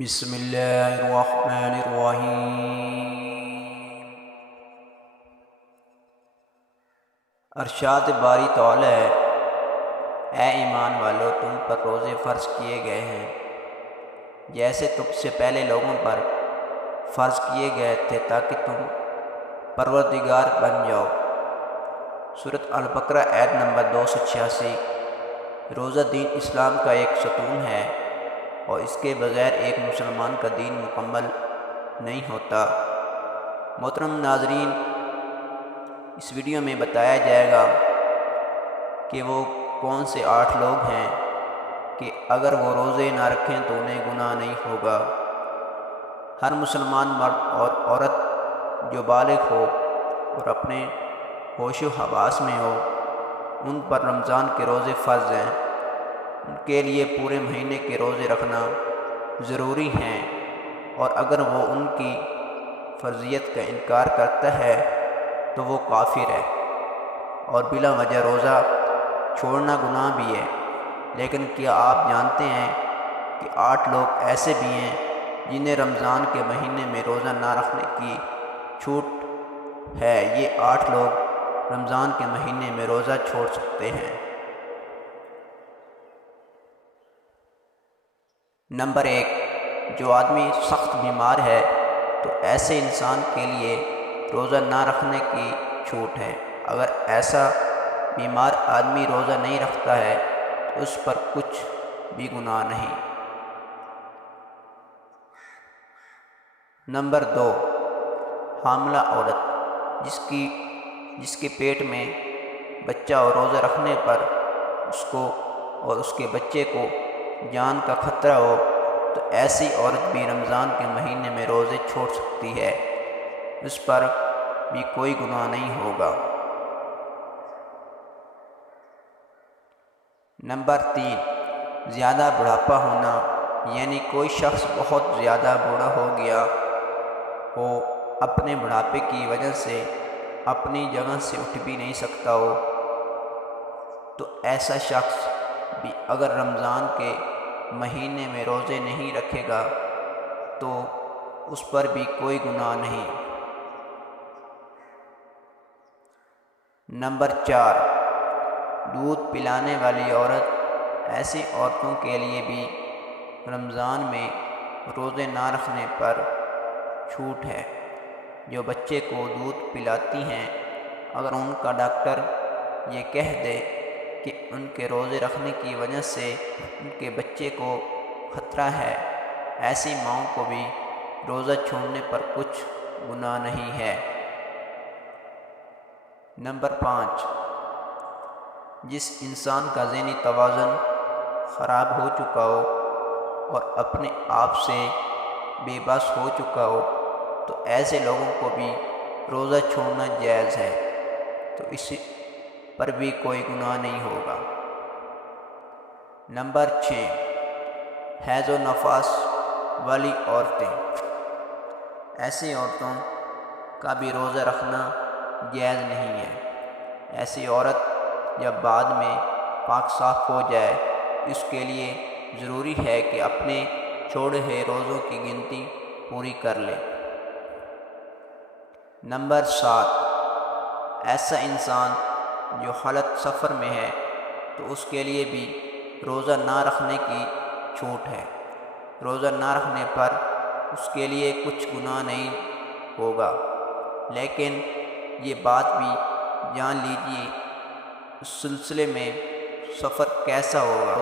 بسم اللہ الرحمن الرحیم۔ ارشاد باری تعالی ہے، اے ایمان والو، تم پر روزے فرض کیے گئے ہیں جیسے تم سے پہلے لوگوں پر فرض کیے گئے تھے تاکہ تم پروردگار بن جاؤ۔ سورۃ البقرہ آیت نمبر 286۔ روزہ دین اسلام کا ایک ستون ہے اور اس کے بغیر ایک مسلمان کا دین مکمل نہیں ہوتا۔ محترم ناظرین، اس ویڈیو میں بتایا جائے گا کہ وہ کون سے 8 لوگ ہیں کہ اگر وہ روزے نہ رکھیں تو انہیں گناہ نہیں ہوگا۔ ہر مسلمان مرد اور عورت جو بالغ ہو اور اپنے ہوش و حواس میں ہو، ان پر رمضان کے روزے فرض ہیں۔ ان کے لیے پورے مہینے کے روزے رکھنا ضروری ہیں، اور اگر وہ ان کی فرضیت کا انکار کرتا ہے تو وہ کافر ہے، اور بلا وجہ روزہ چھوڑنا گناہ بھی ہے۔ لیکن کیا آپ جانتے ہیں کہ 8 لوگ ایسے بھی ہیں جنہیں رمضان کے مہینے میں روزہ نہ رکھنے کی چھوٹ ہے؟ یہ 8 لوگ رمضان کے مہینے میں روزہ چھوڑ سکتے ہیں۔ نمبر 1، جو آدمی سخت بیمار ہے تو ایسے انسان کے لیے روزہ نہ رکھنے کی چھوٹ ہے۔ اگر ایسا بیمار آدمی روزہ نہیں رکھتا ہے تو اس پر کچھ بھی گناہ نہیں۔ نمبر 2، حاملہ عورت جس کے پیٹ میں بچہ اور روزہ رکھنے پر اس کو اور اس کے بچے کو جان کا خطرہ ہو تو ایسی عورت بھی رمضان کے مہینے میں روزے چھوڑ سکتی ہے، اس پر بھی کوئی گناہ نہیں ہوگا۔ نمبر 3، زیادہ بڑھاپا ہونا، یعنی کوئی شخص بہت زیادہ بوڑھا ہو گیا ہو، اپنے بڑھاپے کی وجہ سے اپنی جگہ سے اٹھ بھی نہیں سکتا ہو، تو ایسا شخص بھی اگر رمضان کے مہینے میں روزے نہیں رکھے گا تو اس پر بھی کوئی گناہ نہیں۔ نمبر 4، دودھ پلانے والی عورت، ایسی عورتوں کے لیے بھی رمضان میں روزے نہ رکھنے پر چھوٹ ہے، جو بچے کو دودھ پلاتی ہیں۔ اگر ان کا ڈاکٹر یہ کہہ دے کہ ان کے روزے رکھنے کی وجہ سے ان کے بچے کو خطرہ ہے، ایسی ماؤں کو بھی روزہ چھوڑنے پر کچھ گناہ نہیں ہے۔ نمبر 5، جس انسان کا ذہنی توازن خراب ہو چکا ہو اور اپنے آپ سے بے بس ہو چکا ہو تو ایسے لوگوں کو بھی روزہ چھوڑنا جائز ہے، تو اس پر بھی کوئی گناہ نہیں ہوگا۔ نمبر 6، حیض و نفاس والی عورتیں، ایسی عورتوں کا بھی روزہ رکھنا جائز نہیں ہے۔ ایسی عورت جب بعد میں پاک صاف ہو جائے، اس کے لیے ضروری ہے کہ اپنے چھوڑے ہوئے روزوں کی گنتی پوری کر لے۔ نمبر 7، ایسا انسان جو حالت سفر میں ہے تو اس کے لیے بھی روزہ نہ رکھنے کی چھوٹ ہے۔ روزہ نہ رکھنے پر اس کے لیے کچھ گناہ نہیں ہوگا، لیکن یہ بات بھی جان لیجیے اس سلسلے میں سفر کیسا ہوگا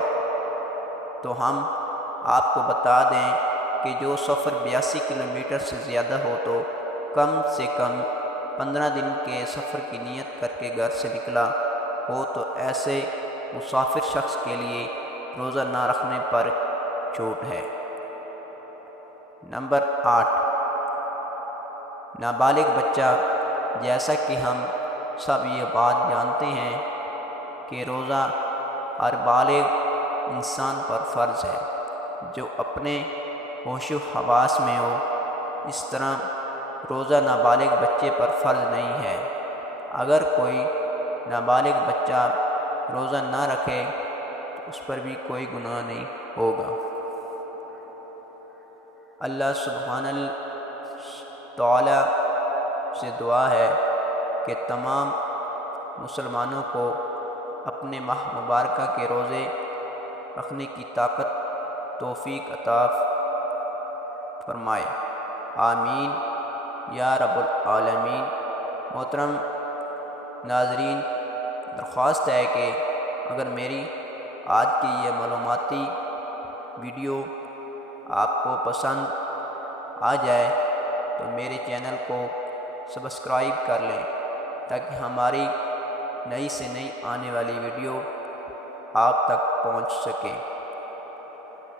تو ہم آپ کو بتا دیں کہ جو سفر 82 کلومیٹر سے زیادہ ہو تو کم سے کم 15 دن کے سفر کی نیت کر کے گھر سے نکلا ہو تو ایسے مسافر شخص کے لیے روزہ نہ رکھنے پر چھوٹ ہے۔ نمبر 8، نابالغ بچہ، جیسا کہ ہم سب یہ بات جانتے ہیں کہ روزہ ہر بالغ انسان پر فرض ہے جو اپنے ہوش و حواس میں ہو، اس طرح روزہ نابالغ بچے پر فرض نہیں ہے۔ اگر کوئی نابالغ بچہ روزہ نہ رکھے تو اس پر بھی کوئی گناہ نہیں ہوگا۔ اللہ سبحانہ تعالی سے دعا ہے کہ تمام مسلمانوں کو اپنے ماہ مبارکہ کے روزے رکھنے کی طاقت توفیق عطا فرمائے، آمین یا رب العالمین۔ محترم ناظرین، درخواست ہے کہ اگر میری آج کی یہ معلوماتی ویڈیو آپ کو پسند آ جائے تو میرے چینل کو سبسکرائب کر لیں تاکہ ہماری نئی سے نئی آنے والی ویڈیو آپ تک پہنچ سکے۔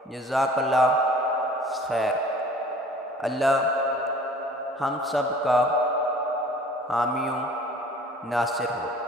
جزاک اللہ خیر۔ اللہ ہم سب کا حامی و ناصر ہو۔